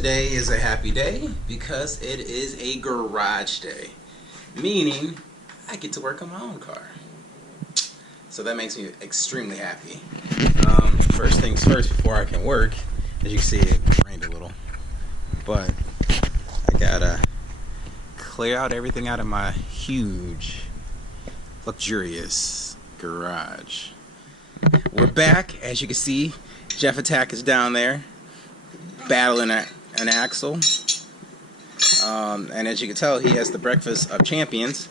today is a happy day because it is a garage day, meaning I get to work on my own car. So that makes me extremely happy. First things first, before I can work, as you can see, it rained a little, but I gotta clear out everything out of my huge, luxurious garage. We're back. As you can see, Jeff Attack is down there battling an axle, and as you can tell, he has the breakfast of champions.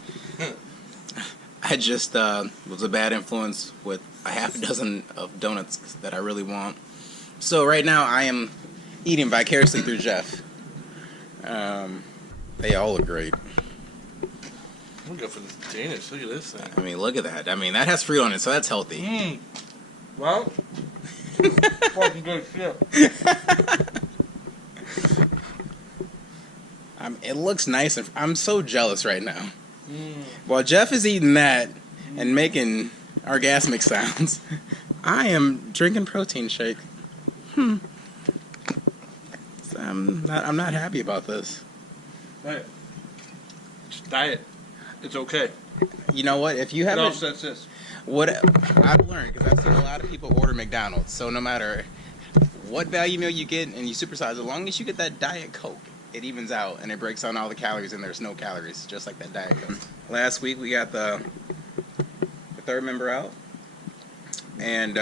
I just was a bad influence with a half a dozen of donuts that I really want. So right now I am eating vicariously through Jeff. They all look great. I'm gonna go for the Danish. Look at this thing. I mean, look at that. I mean, that has fruit on it, so that's healthy. Well, fucking good shit. It looks nice, and I'm so jealous right now. While Jeff is eating that and making orgasmic sounds, I am drinking protein shake. So I'm not happy about this. Diet. Just diet. It's okay. You know what? If you haven't, it offsets this. What I've learned, because I've seen a lot of people order McDonald's, so no matter what value meal you get and you supersize, as long as you get that Diet Coke, it evens out and it breaks down all the calories and there's no calories, just like that Diet Coke. Last week we got the third member out, and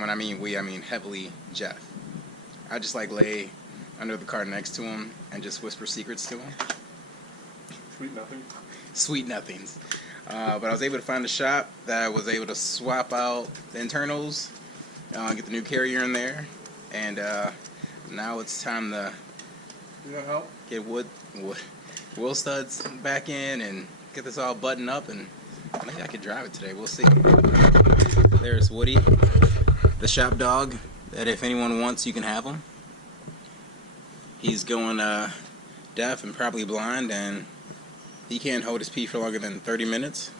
when I mean we, I mean heavily Jeff. I just like lay under the car next to him and just whisper secrets to him. Sweet nothing. Sweet nothings. But I was able to find a shop that was able to swap out the internals, get the new carrier in there, and now it's time to get wheel studs back in and get this all buttoned up, and maybe I could drive it today. We'll see. There's Woody, the shop dog, that if anyone wants, you can have him. He's going deaf and probably blind, and he can't hold his pee for longer than 30 minutes.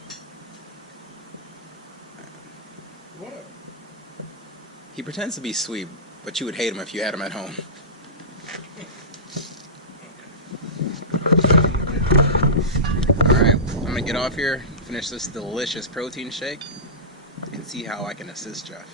What? He pretends to be sweet, but you would hate him if you had him at home. Alright, I'm going to get off here, finish this delicious protein shake, and see how I can assist Jeff.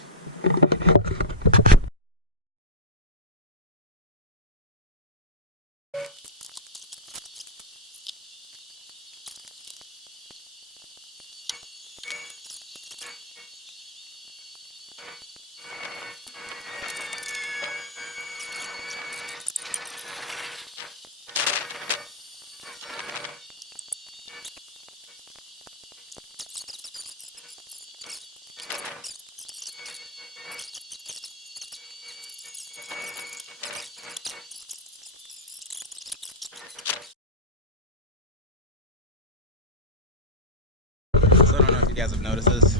So I don't know if you guys have noticed this.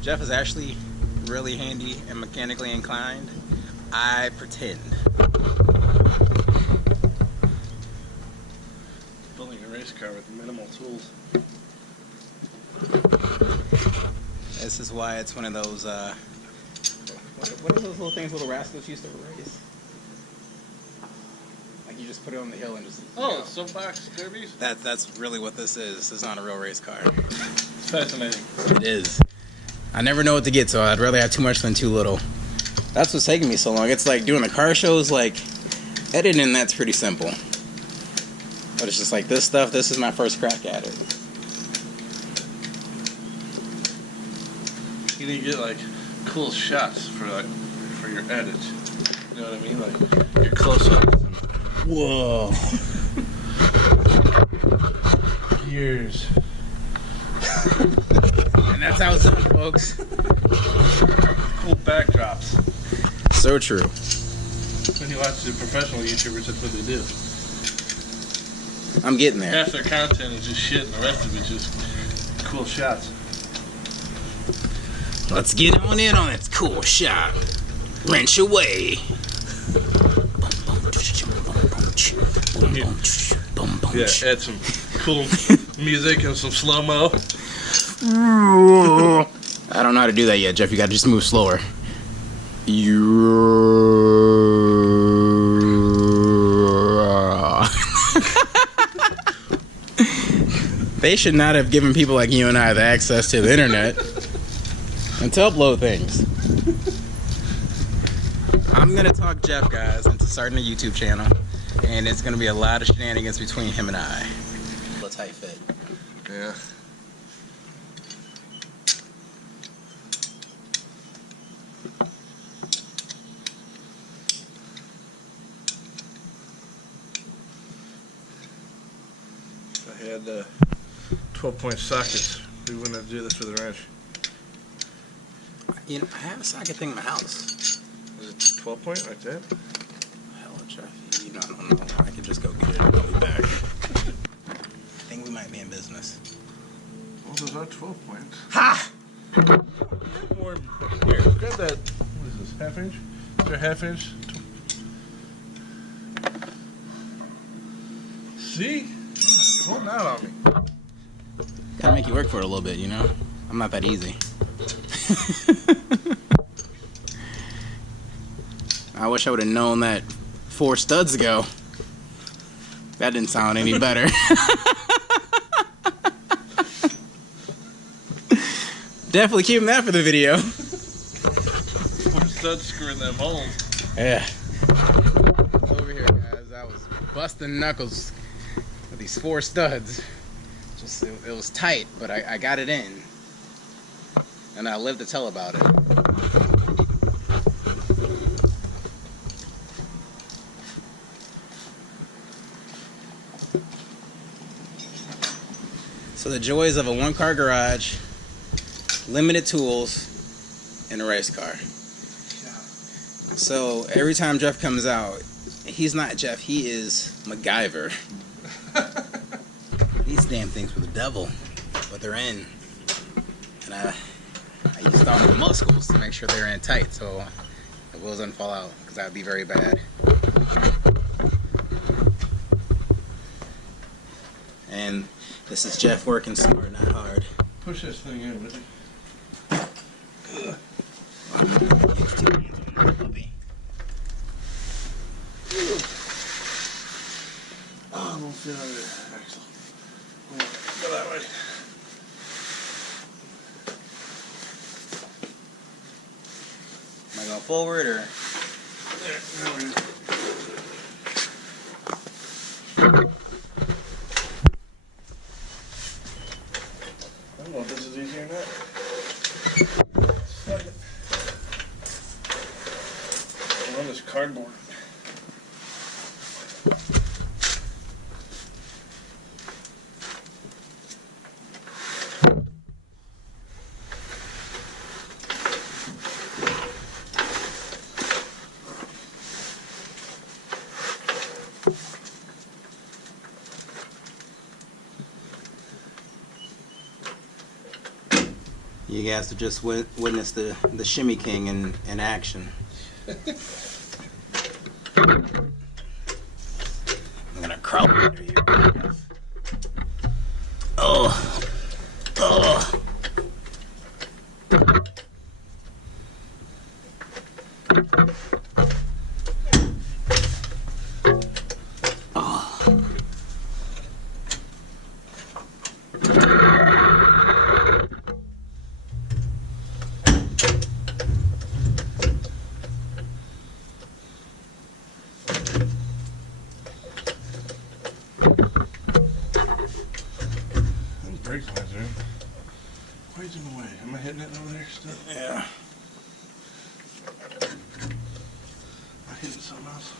Jeff is actually really handy and mechanically inclined. I pretend. Building a race car with minimal tools. This is why it's one of those, what are those little things little rascals used to race? Like you just put it on the hill and just... Oh, soapbox derbies? That's really what this is. This is not a real race car. It's fascinating. It is. I never know what to get, so I'd rather have too much than too little. That's what's taking me so long. It's like doing the car shows, like editing, that's pretty simple. But it's just like this stuff, this is my first crack at it. You need to get like cool shots for your edit. You know what I mean? Like your close-ups. Whoa. Years. And that's how it's done, folks. Cool backdrops. So true. When you watch the professional YouTubers, that's what they do. I'm getting there. Half their content is just shit, and the rest of it's just cool shots. Let's get on in on this cool shot. Wrench away. Yeah, add some cool music and some slow-mo. I don't know how to do that yet, Jeff. You gotta just move slower. They should not have given people like you and I the access to the internet and to upload things. I'm gonna talk Jeff, guys, into starting a YouTube channel, and it's gonna be a lot of shenanigans between him and I. A tight fit. Yeah. If I had 12-point sockets, we wouldn't have to do this with a wrench. You know, I have a socket thing in my house. Is it 12-point like that? Hell, Jeff, you know, I don't know. I could just go get it and I'll be back. I think we might be in business. Well, those are 12 points. Ha! More. Here, grab that. What is this? Half inch? Is there a half inch? See? God, you're holding out on me. Gotta make you work for it a little bit, you know? I'm not that easy. I wish I would have known that 4 studs ago. That didn't sound any better. Definitely keeping that for the video. 4 studs screwing them home. Yeah. Over here, guys, I was busting knuckles with these 4 studs. Just it was tight, but I got it in. And I live to tell about it. So the joys of a 1-car garage, limited tools, and a race car. So every time Jeff comes out, he's not Jeff, he is MacGyver. These damn things were the devil, but they're in. And I used all my muscles to make sure they're in tight so the wheels doesn't fall out, because that would be very bad. And this is Jeff working smart, not hard. Push this thing in, would you? Oh, I don't feel it, Axel. Go that way. Am I going forward or? There, now we're I don't know if this is easier or not. I run this cardboard. You guys have just witnessed the Shimmy King in action. I'm gonna crawl under you. Oh. Oh. Brake lines are in. Why are you in the way? Am I hitting it over there still? Yeah. Am I hitting something else?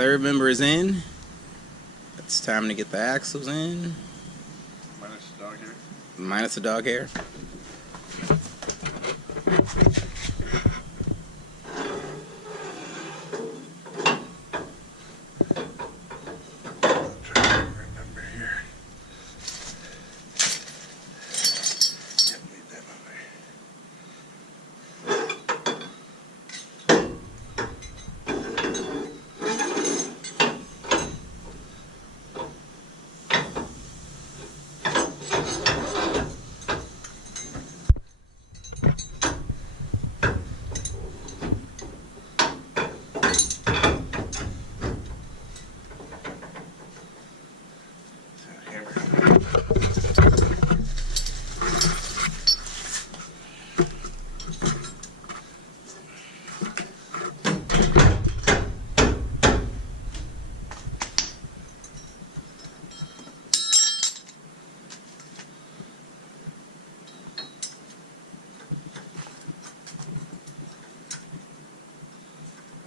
third member is in. It's time to get the axles in. Minus the dog hair. Minus the dog hair. I'm trying to remember here. Yep, leave that on there.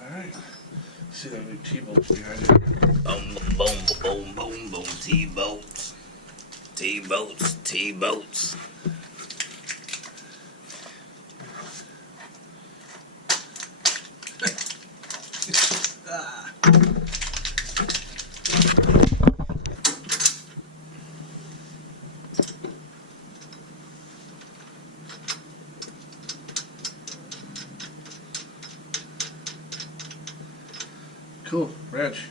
Alright. See that new T-bolts behind you? Boom, boom, boom, boom, boom. T-bolts. T-bolts. T-bolts. Cool. Wrench.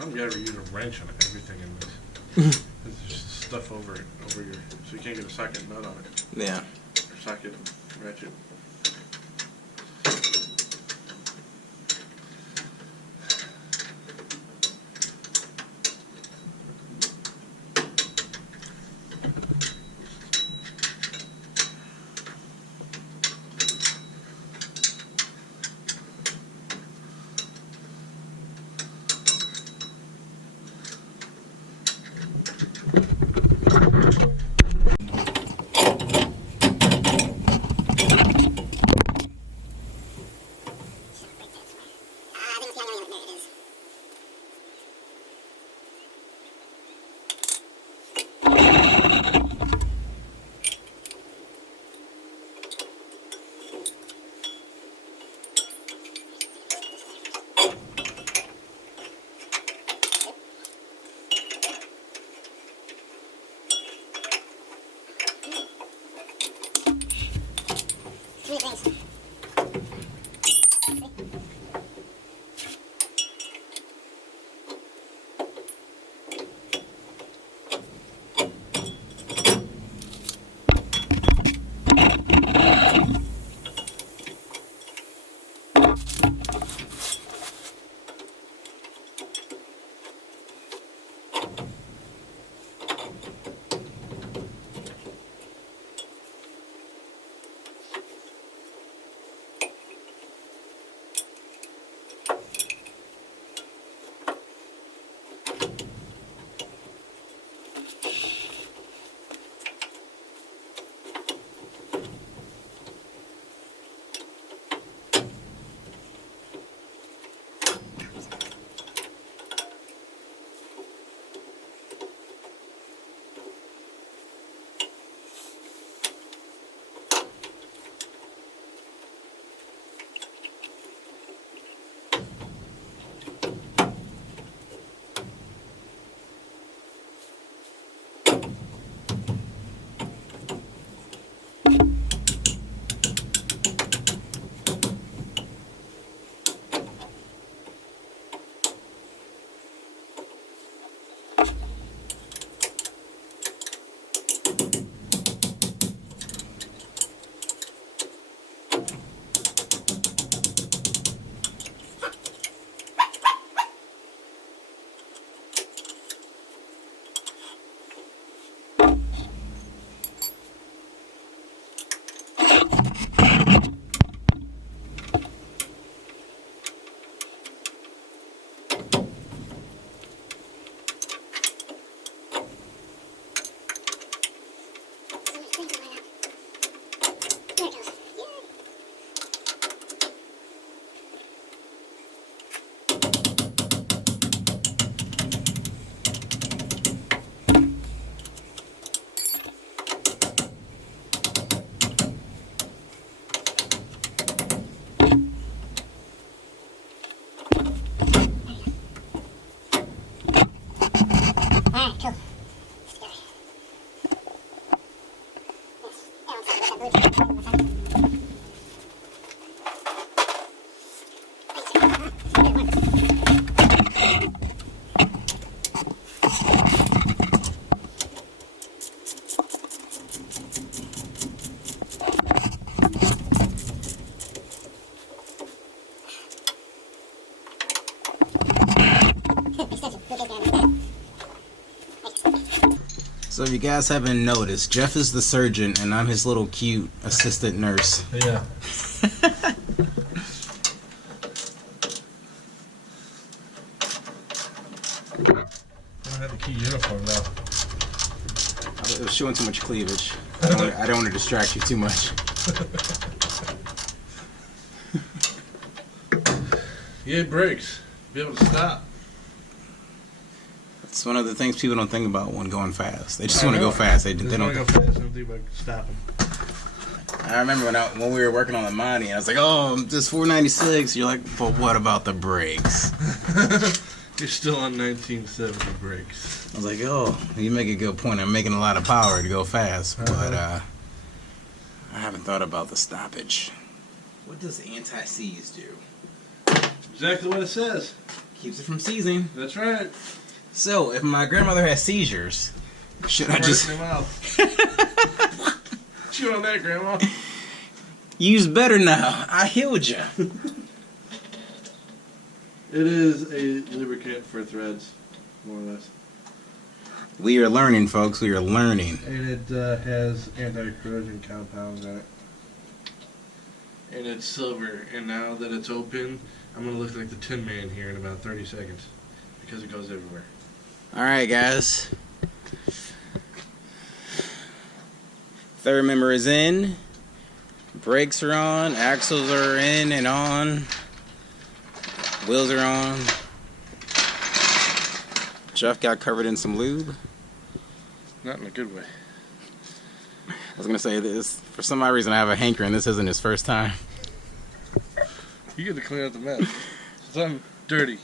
I'm gonna use a wrench on everything in this. There's just stuff over your, so you can't get a socket nut on it. Yeah. Or socket ratchet. So if you guys haven't noticed, Jeff is the surgeon and I'm his little cute assistant nurse. Yeah. I don't have a key uniform now. It was showing too much cleavage. I don't want to distract you too much. Yeah, brakes. Be able to stop. It's one of the things people don't think about when going fast. They just want to go fast. They don't. Go fast. They don't think about stopping. I remember when we were working on the Monty, and I was like, "Oh, this 496." You're like, "But what about the brakes?" You're still on 1970 brakes. I was like, "Oh, you make a good point. I'm making a lot of power to go fast, but I haven't thought about the stoppage. What does anti-seize do?" Exactly what it says. Keeps it from seizing. That's right. So, if my grandmother has seizures, should I just chew on that, Grandma? Use better now? I healed you. It is a lubricant for threads, more or less. We are learning, folks. We are learning. And it has anti-corrosion compounds in it. And it's silver. And now that it's open, I'm going to look like the Tin Man here in about 30 seconds. Because it goes everywhere. Alright, guys. Third member is in. Brakes are on. Axles are in and on. Wheels are on. Jeff got covered in some lube. Not in a good way. I was going to say this. For some odd reason, I have a hankering. This isn't his first time. You get to clean out the mess. So I'm dirty.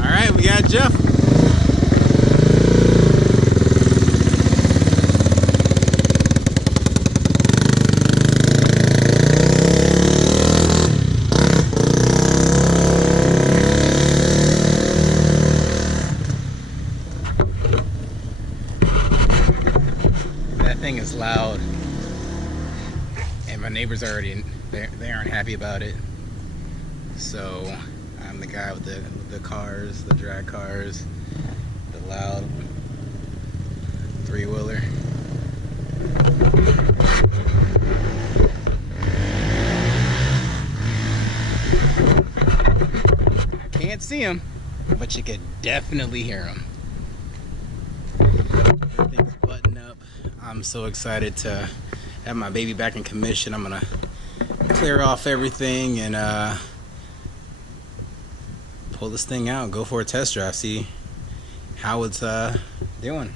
Alright, we got Jeff. That thing is loud. And my neighbors already, they aren't happy about it. So I'm the guy with the cars, the drag cars, the loud three-wheeler. Can't see him, but you could definitely hear him. Everything's buttoned up. I'm so excited to have my baby back in commission. I'm gonna clear off everything and pull this thing out, go for a test drive, see how it's doing.